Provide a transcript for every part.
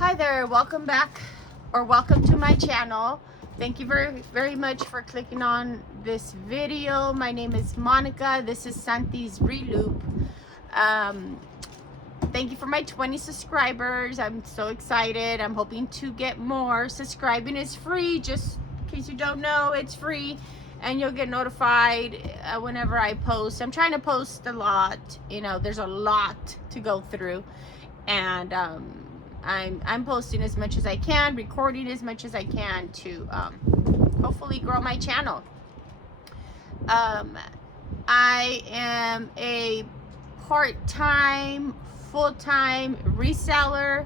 Hi there, welcome back or welcome to my channel. Thank you very much for clicking on this video. My name is Monica. This is Santi's Reloop. Thank you for my 20 subscribers. I'm so excited. I'm hoping to get more. Subscribing is free, just in case you don't know, it's free and you'll get notified whenever I post. I'm trying to post a lot, you know, there's a lot to go through, and I'm posting as much as I can, recording as much as I can to hopefully grow my channel. I am a part-time, full-time reseller.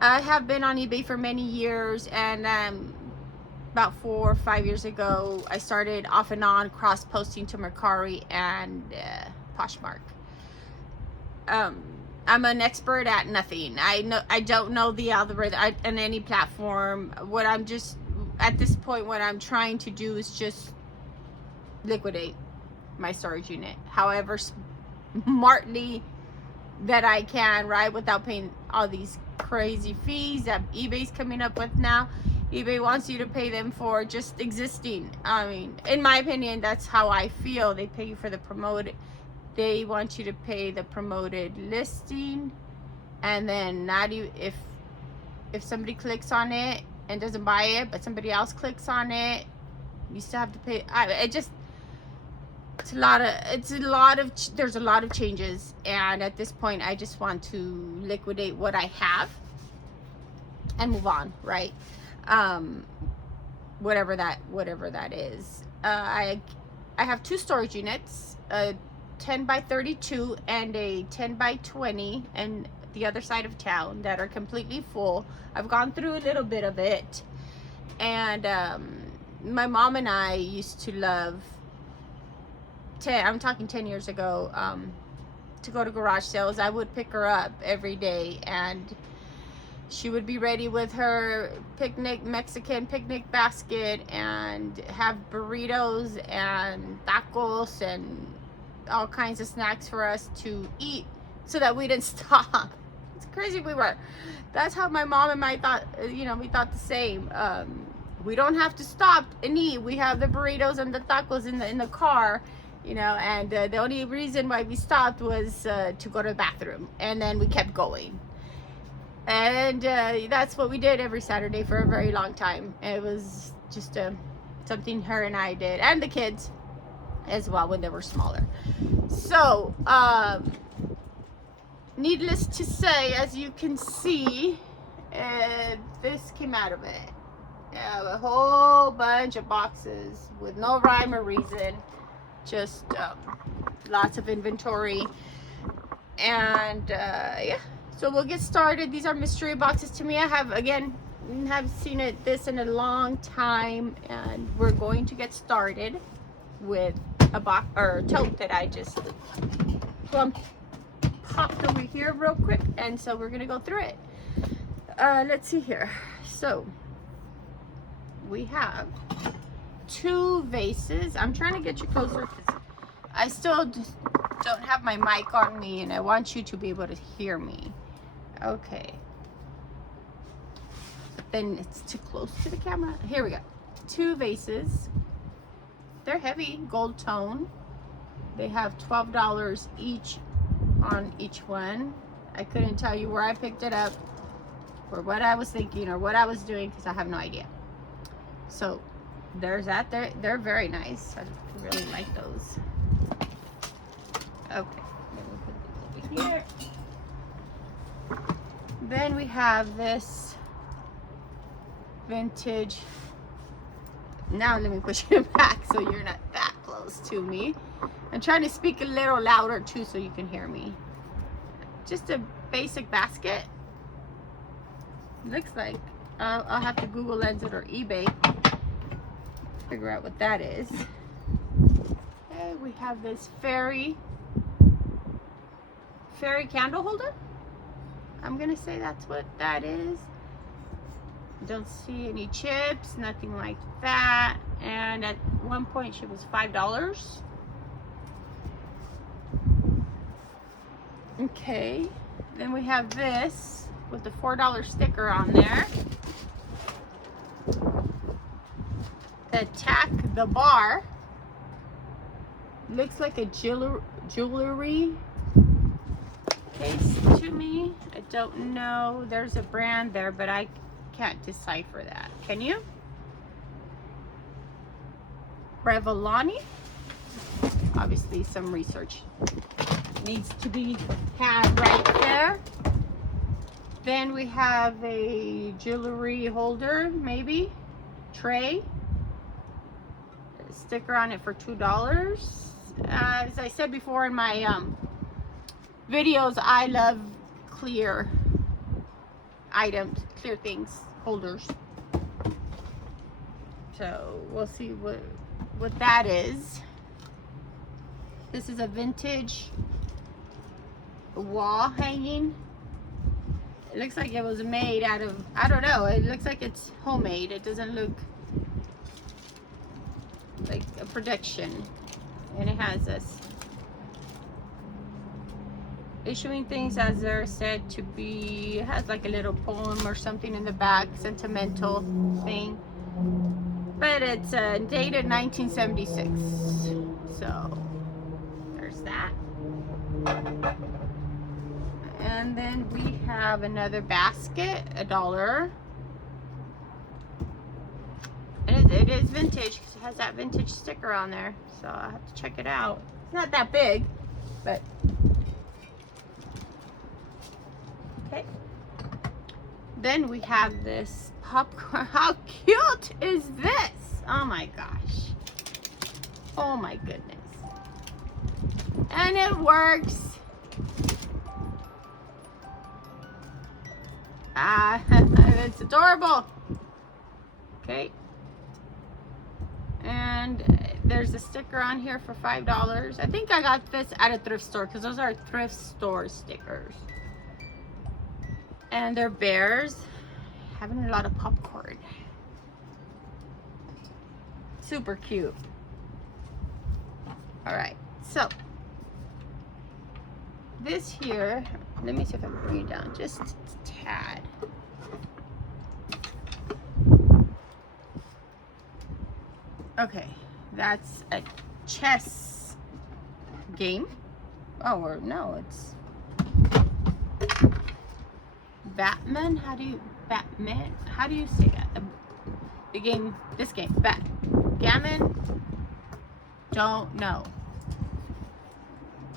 I have been on eBay for many years, and about 4 or 5 years ago, I started off and on cross-posting to Mercari and Poshmark. I'm an expert at nothing. I don't know the algorithm on any platform. What I'm just at this point, what I'm trying to do is just liquidate my storage unit, however smartly that I can, right, without paying all these crazy fees that eBay's coming up with now. eBay wants you to pay them for just existing. I mean, in my opinion, that's how I feel. They pay you for the promoted. They want you to pay the promoted listing, and then not even if somebody clicks on it and doesn't buy it, but somebody else clicks on it, you still have to pay. There's a lot of changes, and at this point, I just want to liquidate what I have and move on, right? Whatever that is. I have 2 storage units, 10 by 32 and a 10 by 20, and the other side of town, that are completely full. I've gone through a little bit of it, and my mom and I used to love, I'm talking 10 years ago, to go to garage sales. I would pick her up every day, and she would be ready with her Mexican picnic basket and have burritos and tacos and all kinds of snacks for us to eat, so that we didn't stop. It's crazy we were. That's how my mom and I thought, you know, we thought the same. We don't have to stop and eat. We have the burritos and the tacos in the car, you know, and the only reason why we stopped was to go to the bathroom, and then we kept going. And that's what we did every Saturday for a very long time. It was just something her and I did, and the kids as well when they were smaller. So needless to say, as you can see, this came out of it. A whole bunch of boxes with no rhyme or reason, just lots of inventory. And yeah, so we'll get started. These are mystery boxes to me. I have seen this in a long time, and we're going to get started with a box or tote that I just popped over here real quick, and so we're gonna go through it. Let's see here. So we have 2 vases. I'm trying to get you closer because I still just don't have my mic on me, and I want you to be able to hear me. Okay, but then it's too close to the camera. Here we go. 2 vases. They're heavy, gold tone. They have $12 each on each one. I couldn't tell you where I picked it up or what I was thinking or what I was doing, because I have no idea. So there's that. They're very nice. I really like those. Okay, then we'll put these over here. Then we have this vintage. Now let me push it back so you're not that close to me. I'm trying to speak a little louder too so you can hear me. Just a basic basket. Looks like I'll have to Google Lens it or eBay, figure out what that is. Okay, we have this fairy candle holder. I'm gonna say that's what that is. Don't see any chips, nothing like that. And at one point she was $5. Okay, then we have this with the $4 sticker on there. The tack, the bar, looks like a jewelry case to me. I don't know. There's a brand there, but I can't decipher that. Can you? Revlon. Obviously some research needs to be had right there. Then we have a jewelry holder, maybe tray, sticker on it for $2. As I said before in my videos, I love clear items, clear things, holders. So we'll see what that is. This is a vintage wall hanging. It looks like it was made out of, I don't know, it looks like it's homemade. It doesn't look like a production. And it has this issuing things as they're said to be, it has like a little poem or something in the back, sentimental thing. But it's dated 1976. So there's that. And then we have another basket, $1. It is vintage because it has that vintage sticker on there. So I have to check it out. It's not that big, but okay. Then we have this popcorn. How cute is this? Oh my gosh. Oh my goodness. And it works. It's adorable. Okay. And there's a sticker on here for $5. I think I got this at a thrift store because those are thrift store stickers. And they're bears having a lot of popcorn. Super cute. All right, so this here, let me see if I can bring it down just a tad. Okay, that's a chess game. Oh, or no, it's Batman. How do you say that? The game, this game, Backgammon. Don't know.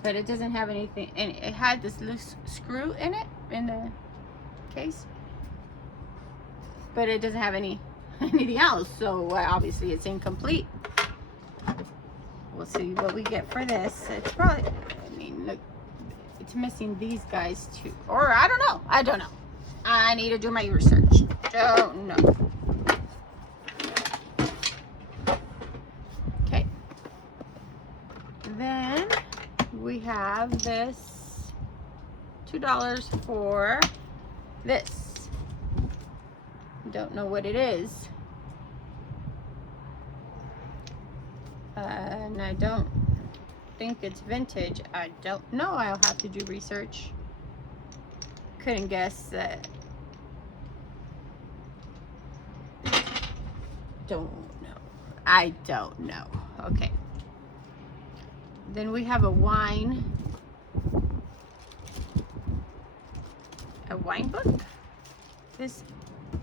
But it doesn't have anything, and it had this loose screw in it, in the case. But it doesn't have anything else, so obviously it's incomplete. We'll see what we get for this. It's probably, I mean, look, it's missing these guys too. Or I don't know. I need to do my research. Don't know. Okay. Then we have this $2 for this. Don't know what it is. And I don't think it's vintage. I don't know. I'll have to do research. Couldn't guess that. Don't know. I don't know. Okay. Then we have a wine book. This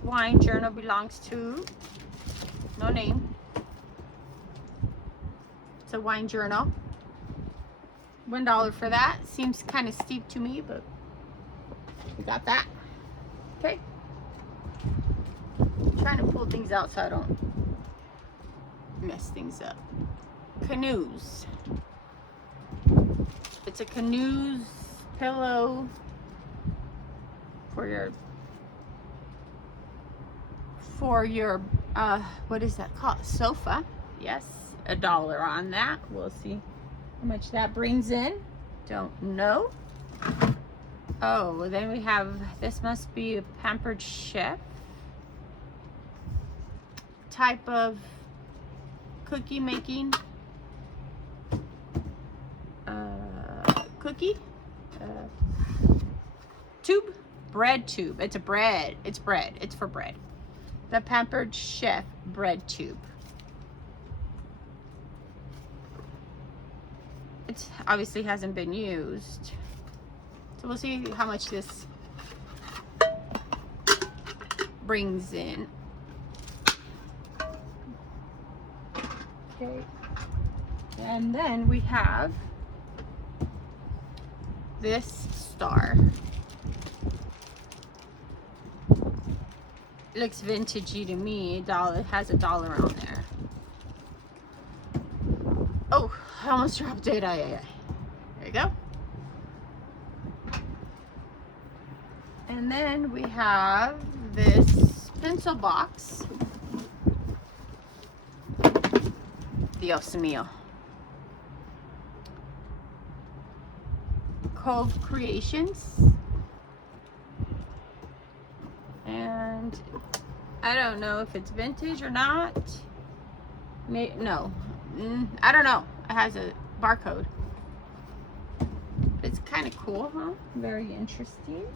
wine journal belongs to no name. It's a wine journal. $1 for that. Seems kind of steep to me, but we got that. Okay. I'm trying to pull things out so I don't mess things up. Canoes. It's a canoes pillow for your what is that called? Sofa. Yes, $1 on that. We'll see how much that brings in. Don't know. Oh, then we have, this must be a Pampered Chef type of cookie making cookie tube. bread tube. It's a bread. It's bread. It's for bread. The Pampered Chef bread tube. It obviously hasn't been used. So we'll see how much this brings in. Okay. And then we have this star. It looks vintagey to me. It has a dollar on there. Oh, I almost dropped it. There you go. And then we have this pencil box. Dios mío. Cove Creations. And I don't know if it's vintage or not. No. I don't know. It has a barcode. It's kind of cool, huh? Very interesting.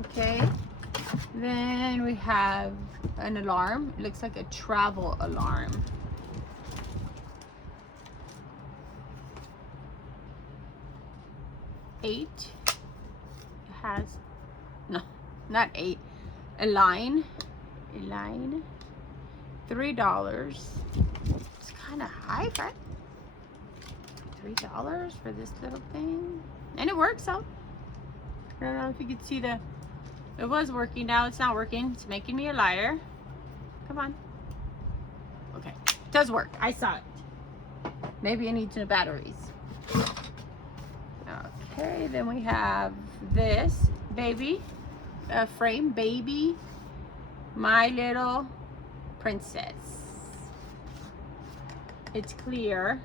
Okay. Then we have an alarm. It looks like a travel alarm. It has, no, not 8. A line. $3. It's kind of high, right? $3 for this little thing. And it works out. I don't know if you could see it was working. Now it's not working. It's making me a liar. Come on. Okay. It does work. I saw it. Maybe it needs new batteries. Okay. Then we have this baby frame. Baby My Little Princess. It's clear.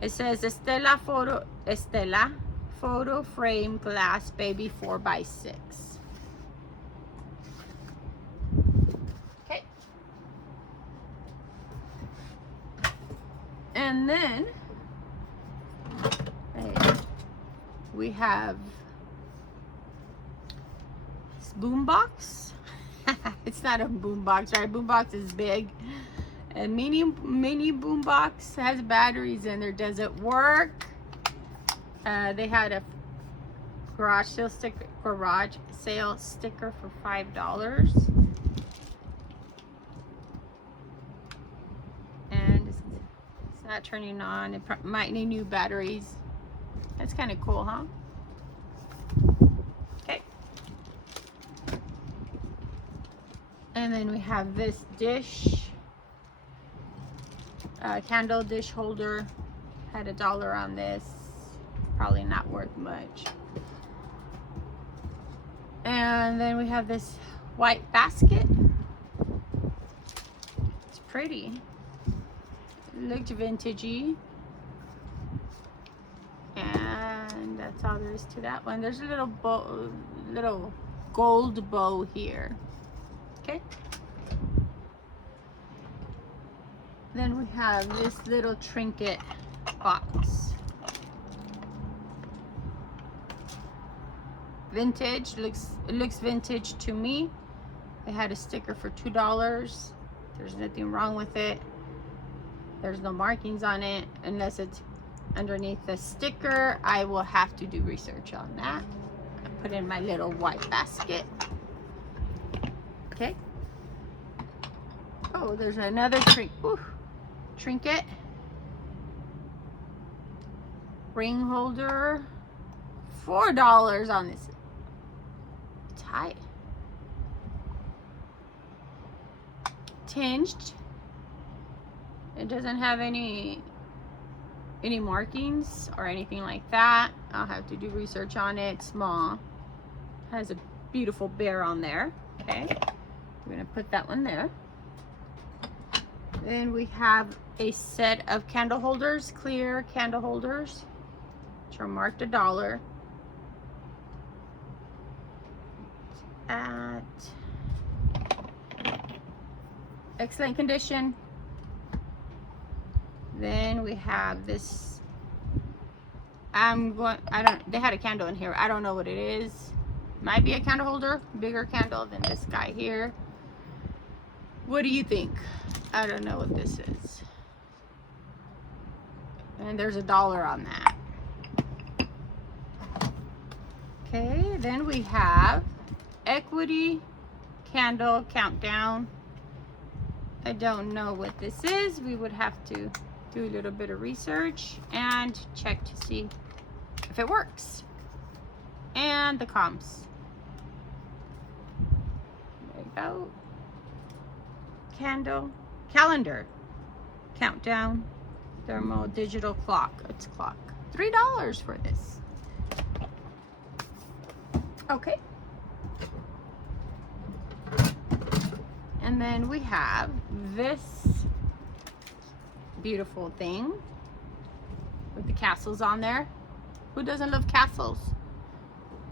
It says Estela photo frame glass baby 4x6. Okay. And then we have this boom box. It's not a boom box, right? Boom box is big. A mini boom box has batteries in there. Does it work? They had a garage sale sticker for $5. And it's not turning on. It might need new batteries. That's kind of cool, huh? Okay. And then we have this dish. Candle dish holder. Had $1 on this. Probably not worth much. And then we have this white basket. It's pretty. It looked vintagey. And that's all there is to that one. There's a little bow, little gold bow here. Okay. Then we have this little trinket box. Vintage. It looks vintage to me. They had a sticker for $2. There's nothing wrong with it. There's no markings on it unless it's underneath the sticker. I will have to do research on that. I put in my little white basket. Okay. Oh, there's another trinket. Ring holder. $4 on this. It's high. Tinged. It doesn't have any markings or anything like that. I'll have to do research on it. It's small. Has a beautiful bear on there. Okay. We're gonna put that one there. Then we have a set of candle holders, clear candle holders, which are marked $1. At excellent condition. Then we have this they had a candle in here. I don't know what it is. Might be a candle holder, bigger candle than this guy here. What do you think? I don't know what this is. And there's $1 on that. Okay, then we have Equity Candle Countdown. I don't know what this is. We would have to do a little bit of research and check to see if it works. And the comps. There you go. Calendar. Countdown. Thermal digital clock. It's clock. $3 for this. Okay. And then we have this beautiful thing with the castles on there. Who doesn't love castles?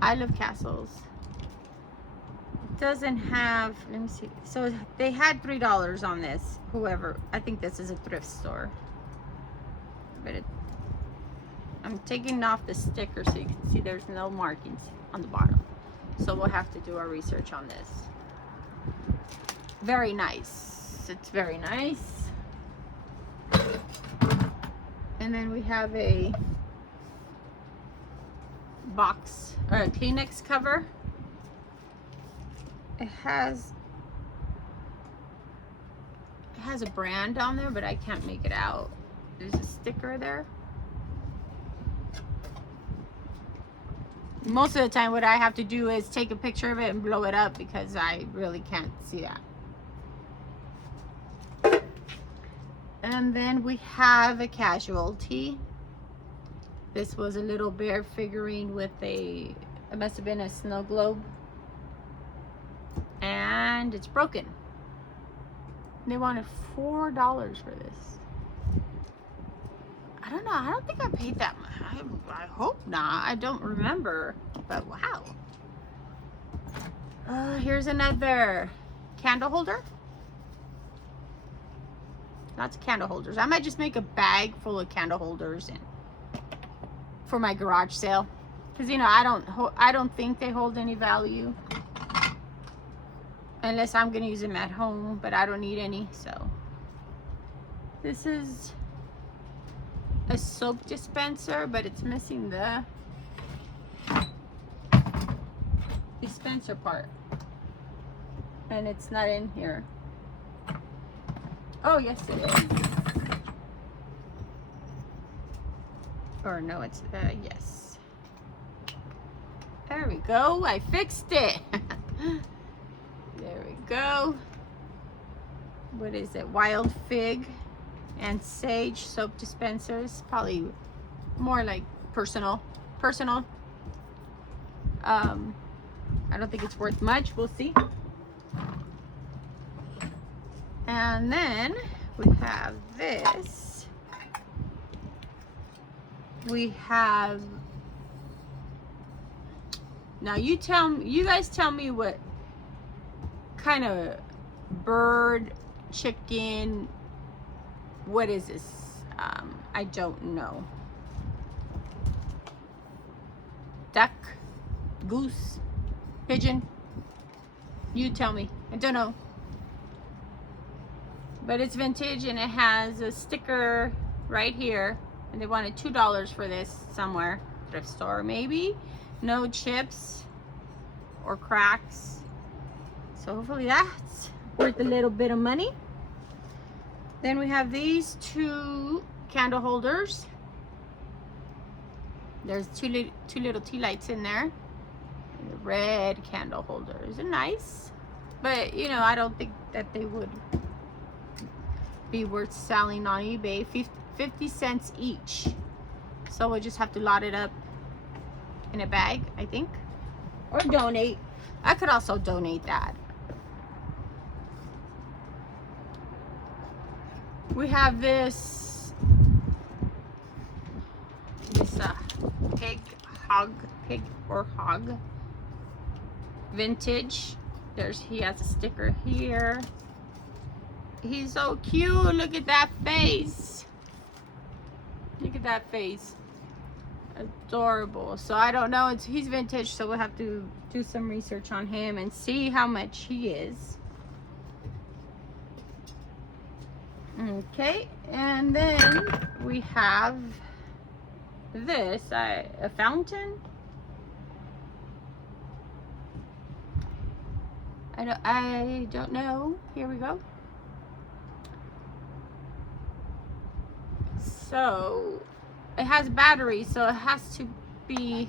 I love castles. It doesn't have, let me see. So they had $3 on this. Whoever, I think this is a thrift store. But I'm taking off the sticker so you can see there's no markings on the bottom. So we'll have to do our research on this. Very nice. It's very nice. And then we have a box or a Kleenex cover. It has a brand on there, but I can't make it out. There's a sticker there. Most of the time what I have to do is take a picture of it and blow it up because I really can't see that. And then we have a casualty. This was a little bear figurine with it must have been a snow globe. And it's broken. They wanted $4 for this. I don't know. I don't think I paid that much. I hope not. I don't remember. But wow. Here's another candle holder. Lots of candle holders. I might just make a bag full of candle holders and for my garage sale, because you know I don't think they hold any value unless I'm gonna use them at home, but I don't need any. So this is a soap dispenser, but it's missing the dispenser part, and it's not in here. Oh yes it is. Or no, it's yes. There we go. I fixed it. There we go. What is it? Wild fig and sage soap dispensers. Probably more like personal. I don't think it's worth much. We'll see. And then we have this. We have, now you guys tell me what kind of bird, chicken, what is this? I don't know. Duck, goose, pigeon. You tell me. I don't know. But it's vintage and it has a sticker right here. And they wanted $2 for this somewhere. Thrift store maybe. No chips or cracks. So hopefully that's worth a little bit of money. Then we have these two candle holders. There's two little tea lights in there. And the red candle holders are nice. But you know, I don't think that they would be worth selling on eBay. 50 cents each. So we'll just have to lot it up in a bag, I think, or donate. I could also donate that. We have this pig or hog vintage. He has a sticker here. He's so cute. Look at that face. Look at that face. Adorable. So I don't know, he's vintage, so we'll have to do some research on him and see how much he is. Okay, and then we have this, a fountain. I don't know. Here we go. So it has battery, so it has to be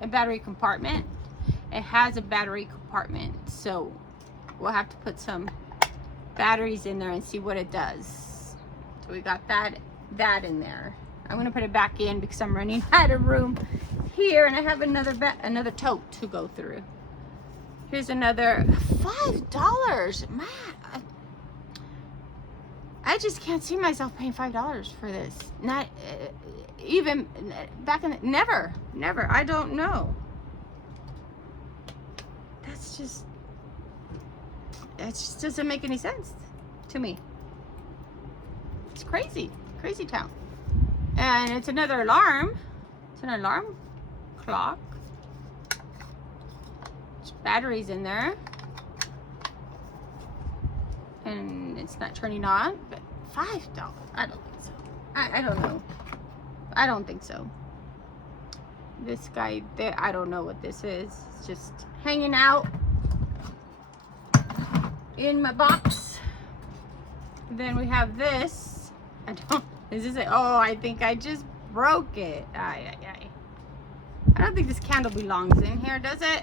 a battery compartment. It has a battery compartment, so we'll have to put some batteries in there and see what it does. So we got that in there. I'm gonna put it back in because I'm running out of room here, and I have another tote to go through. Here's another $5. Man, I just can't see myself paying $5 for this. Not even back in the, never. I don't know. That just doesn't make any sense to me. It's crazy town. And it's another alarm. It's an alarm clock. There's batteries in there. And it's not turning on, but $5. I don't think so. I don't know. I don't think so. This guy there, I don't know what this is. It's just hanging out in my box. Then we have this. Is this it? Oh, I think I just broke it. I don't think this candle belongs in here, does it?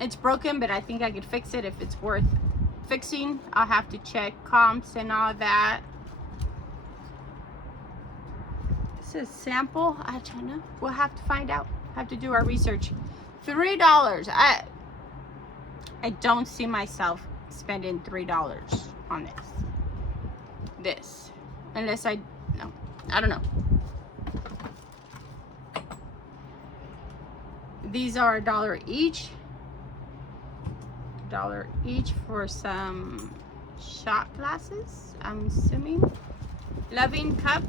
It's broken, but I think I could fix it if it's worth fixing. I'll have to check comps and all that. This is sample. I don't know. We'll have to find out. Have to do our research. $3. I don't see myself spending $3 on this. Unless I don't know. These are $1 each. $1 each for some shot glasses, I'm assuming. Loving cup.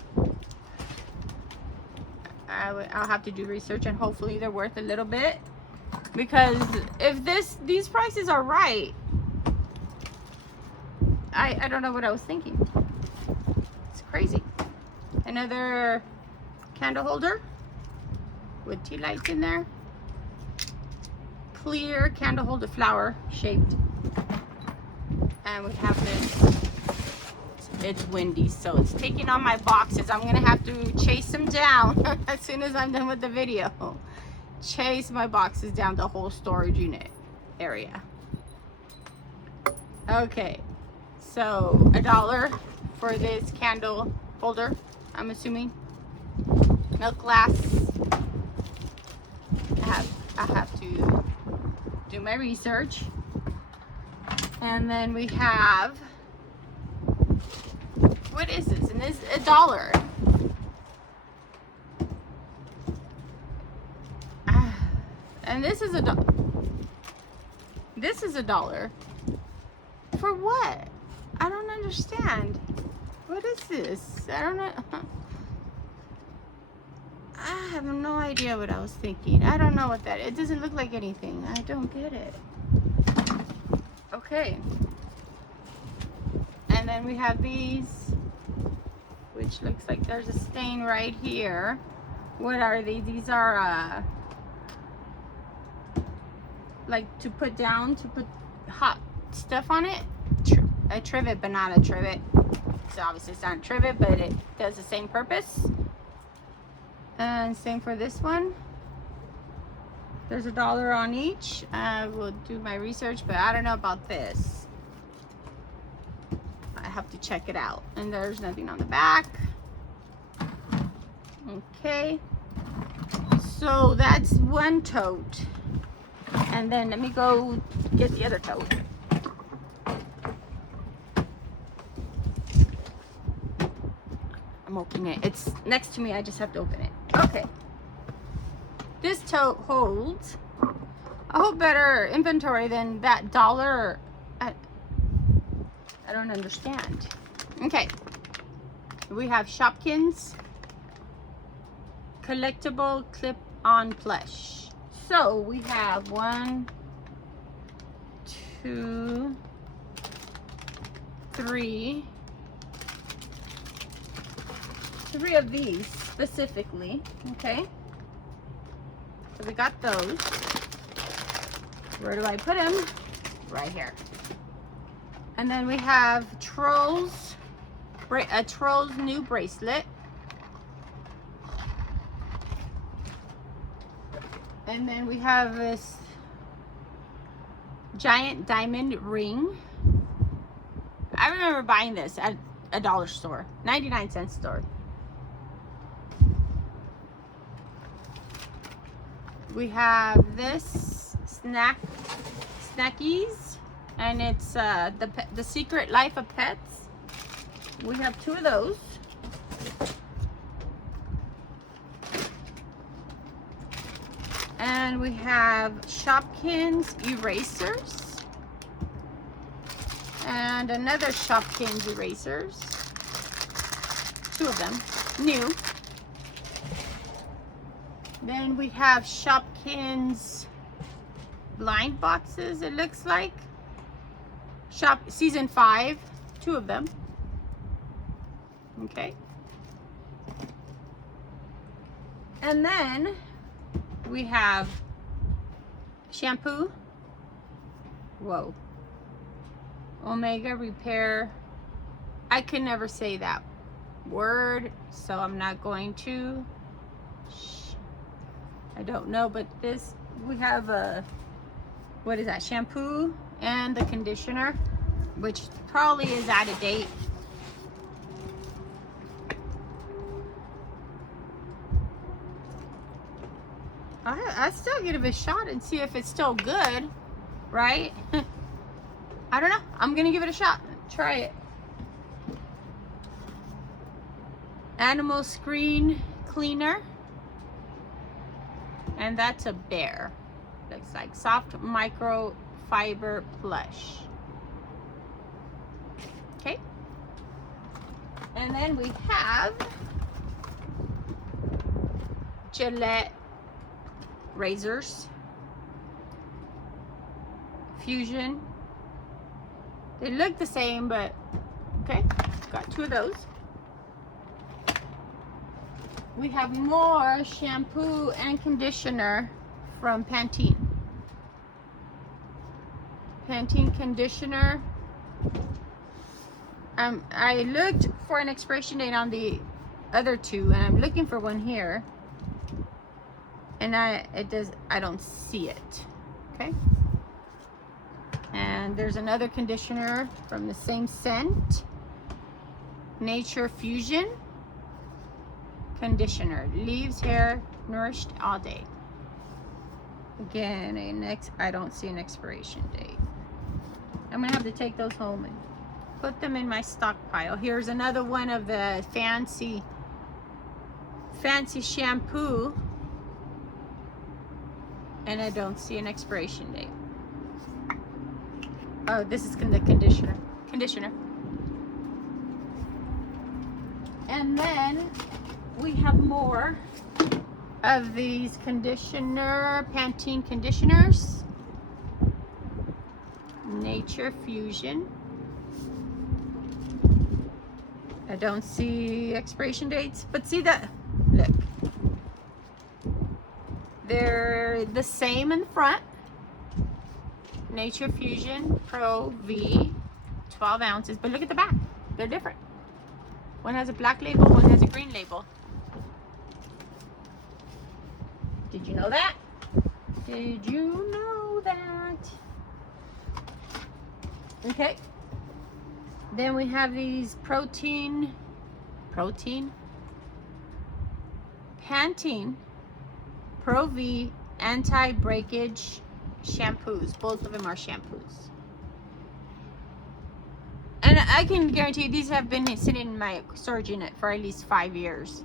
I'll have to do research, and hopefully they're worth a little bit, because if these prices are right, I don't know what I was thinking. It's crazy. Another candle holder with tea lights in there. Clear candle holder, flower shaped. And we have this. It's windy, so it's taking on my boxes. I'm gonna have to chase them down as soon as I'm done with the video. Chase my boxes down the whole storage unit area. Okay, so $1 for this candle holder, I'm assuming. Milk glass. I have to do my research. And then we have, what is this? And this is $1. And this is This is $1. For what? I don't understand. What is this? I don't know. I have no idea what I was thinking. I don't know what that is. It doesn't look like anything. I don't get it. Okay. And then we have these, which looks like there's a stain right here. What are these? These are like to put down, to put hot stuff on it. A trivet, but not a trivet. So obviously it's not a trivet, but it does the same purpose. And same for this one. There's $1 on each. I will do my research, but I don't know about this. I have to check it out. And there's nothing on the back. Okay. So that's one tote. And then let me go get the other tote. I'm opening it. It's next to me. I just have to open it. Okay. This tote holds a whole better inventory than that $1 I don't understand. Okay. We have Shopkins collectible clip-on plush. So we have 1, 2, 3 of these specifically. Okay. So we got those. Where do I put them? Right here. And then we have Trolls, a Trolls new bracelet. And then we have this giant diamond ring. I remember buying this at a dollar store, 99-cent store. We have this snackies, and it's the Secret Life of Pets. We have 2 of those. And we have Shopkins erasers and another Shopkins erasers. 2 of them, new. Then we have Shopkins blind boxes, it looks like. Season 5, 2 of them. Okay. And then we have shampoo. Whoa. Omega Repair. I could never say that word, so I'm not going to. I don't know, but this, we have a, what is that, shampoo and the conditioner, which probably is out of date. I still give it a shot and see if it's still good, right? I don't know. I'm gonna give it a shot. Try it. Animal screen cleaner. And that's a bear. Looks like soft microfiber plush. Okay. And then we have Gillette razors. Fusion. They look the same, but okay. Got 2 of those. We have more shampoo and conditioner from Pantene. Pantene conditioner. I looked for an expiration date on the other 2, and I'm looking for one here. And I don't see it. Okay. And there's another conditioner from the same scent. Nature Fusion conditioner, leaves hair nourished all day. Again, I don't see an expiration date. I'm gonna have to take those home and put them in my stockpile. Here's another one of the fancy shampoo, and I don't see an expiration date. Oh, this is the conditioner. And then we have more of these Pantene conditioners. Nature Fusion. I don't see expiration dates, but see that, look. They're the same in the front. Nature Fusion Pro V, 12 ounces, but look at the back. They're different. One has a black label, one has a green label. Did you know that? Did you know that? Okay. Then we have these Pantene Pro V anti-breakage shampoos. Both of them are shampoos. And I can guarantee you these have been sitting in my storage unit for at least 5 years.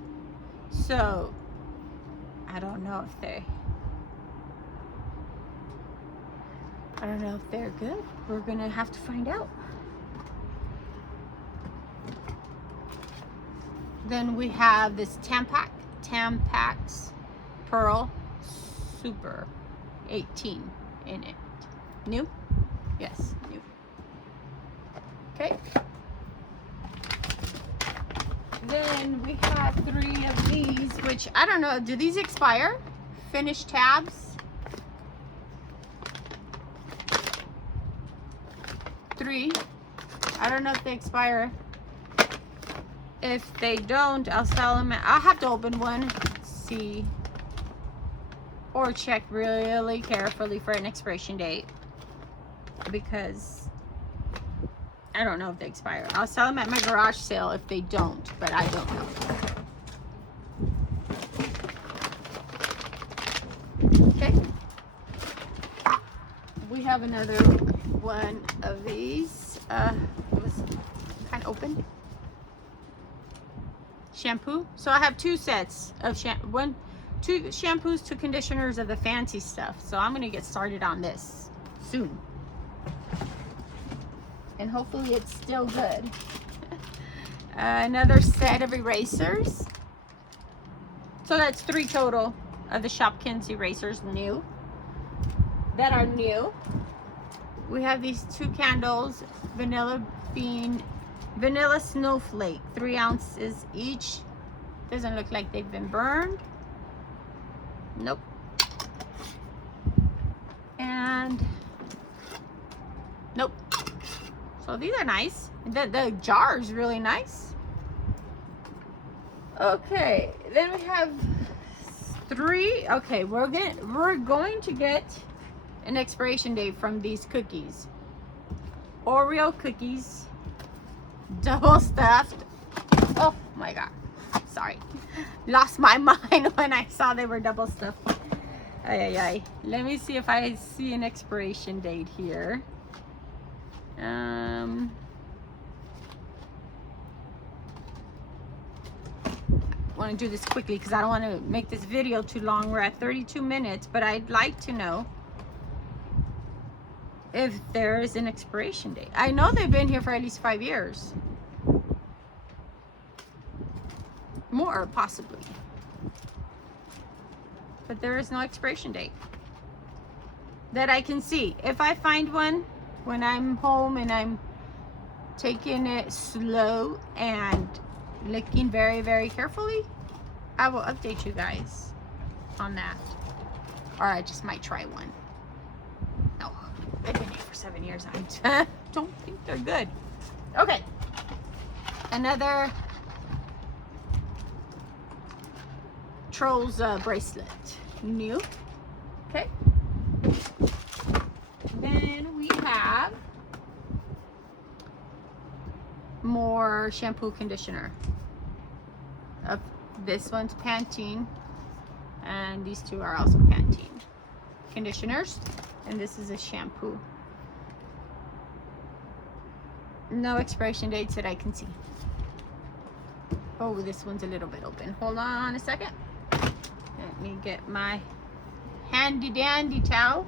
So I don't know if they're good. We're gonna have to find out. Then we have this Tampax Pearl Super 18 in it. New? Yes, new. Okay. Then we have 3 of these, which I don't know, do these expire? Finish tabs. 3. I don't know if they expire. If they don't, I'll sell them. I'll have to open one, see, or check really carefully for an expiration date, because I don't know if they expire. I'll sell them at my garage sale if they don't, but I don't know. Okay. We have another one of these. It was kind of open. Shampoo. So I have 2 sets of 2 shampoos, 2 conditioners of the fancy stuff. So I'm gonna get started on this soon. And hopefully it's still good. Another set of erasers. So that's 3 total of the Shopkins erasers that are new. We have these 2 candles, vanilla bean, vanilla snowflake, 3 ounces each. Doesn't look like they've been burned. Nope. And nope. So these are nice. The jar is really nice. Okay, then we have 3. Okay, we're going to get an expiration date from these cookies. Oreo cookies, double stuffed. Oh my god, sorry, lost my mind when I saw they were double stuffed. Ay. Let me see if I see an expiration date here. I want to do this quickly because I don't want to make this video too long. We're at 32 minutes, but I'd like to know if there is an expiration date. I know they've been here for at least 5 years. More, possibly. But there is no expiration date that I can see. If I find one when I'm home and I'm taking it slow and looking very carefully, I will update you guys on that. Or I just might try one. No, they've been here for 7 years. I don't think they're good. Okay, another Trolls bracelet, new. Okay, then we have more shampoo, conditioner. This one's Pantene, and these 2 are also Pantene conditioners, and this is a shampoo. No expiration dates that I can see. Oh, this one's a little bit open. Hold on a second. Let me get my handy dandy towel.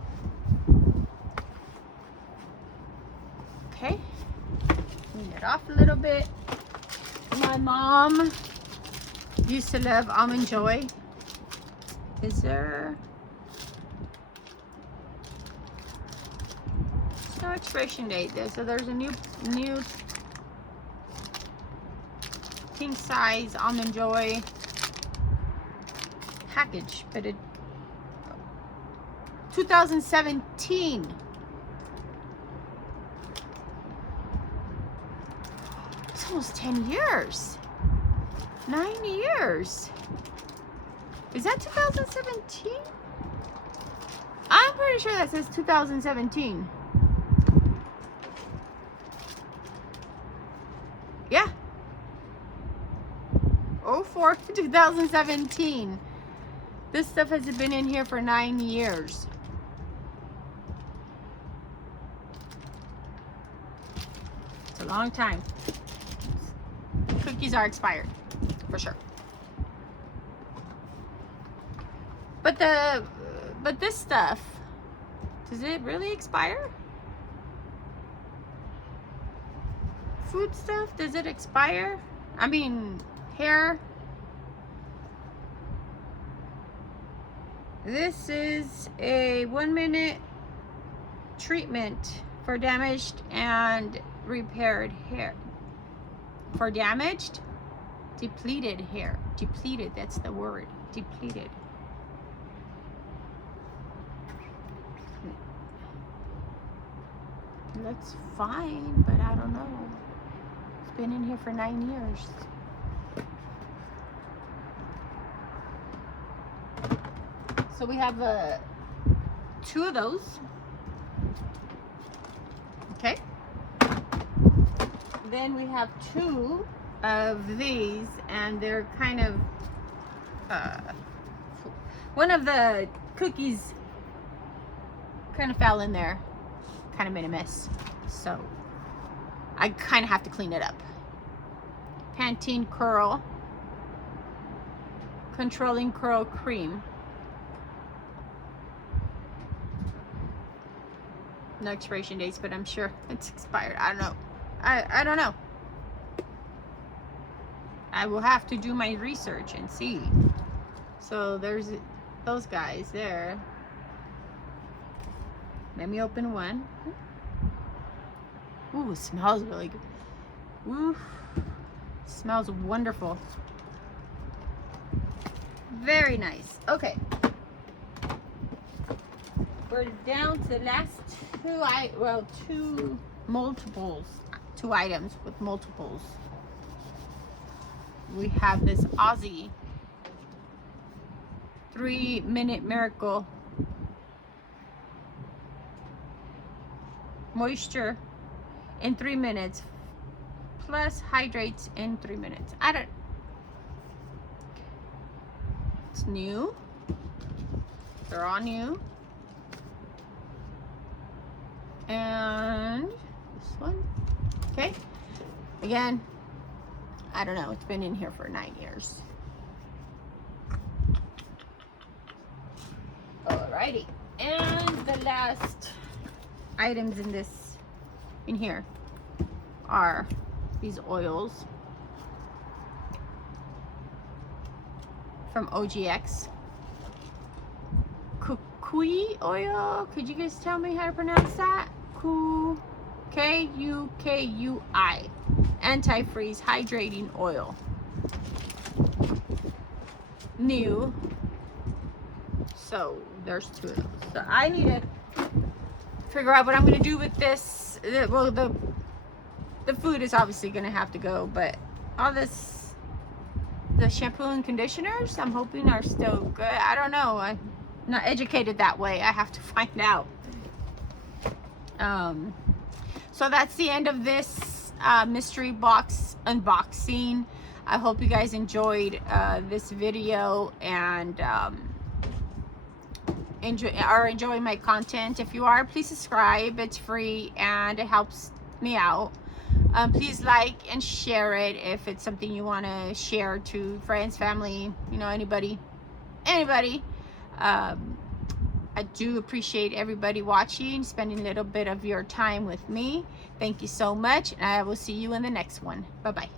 Okay, clean it off a little bit. My mom used to love Almond Joy. Is there? There's no expiration date there. So there's a new king size Almond Joy package, but it 2017. It's almost 10 years. 9 years. Is that 2017? I'm pretty sure that says 2017. Yeah. 04 2017. This stuff has been in here for 9 years. It's a long time. Cookies are expired, for sure. But this stuff, does it really expire? Food stuff, does it expire? I mean, hair. This is a 1-minute treatment for damaged and repaired hair. For damaged, depleted hair. Depleted, that's the word. Depleted. Looks fine, but I don't know. It's been in here for 9 years. So we have 2 of those. Okay. Then we have 2 of these, and they're kind of one of the cookies kind of fell in there, kind of made a mess, so I kind of have to clean it up. Pantene Curl Controlling Curl Cream. No expiration dates, but I'm sure it's expired. I don't know. I don't know. I will have to do my research and see. So there's those guys there. Let me open one. Ooh, it smells really good. Ooh, smells wonderful. Very nice. Okay. We're down to the last 2 multiples. 2 items with multiples. We have this Aussie 3-minute miracle moisture in 3 minutes plus hydrates in 3 minutes. It's new. They're all new. And this one. Okay. Again, I don't know. It's been in here for 9 years. Alrighty. And the last items in here are these oils from OGX. Kukui oil. Could you guys tell me how to pronounce that? Kukui. Anti-freeze hydrating oil. New. So there's 2 of those. So I need to figure out what I'm going to do with this. Well, the food is obviously going to have to go, but all this, the shampoo and conditioners, I'm hoping are still good. I don't know. I'm not educated that way. I have to find out. So that's the end of this mystery box unboxing. I hope you guys enjoyed this video and enjoying my content. If you are, please subscribe. It's free and it helps me out. Please like and share it if it's something you want to share to friends, family, you know, anybody. I do appreciate everybody watching, spending a little bit of your time with me. Thank you so much, and I will see you in the next one. Bye-bye.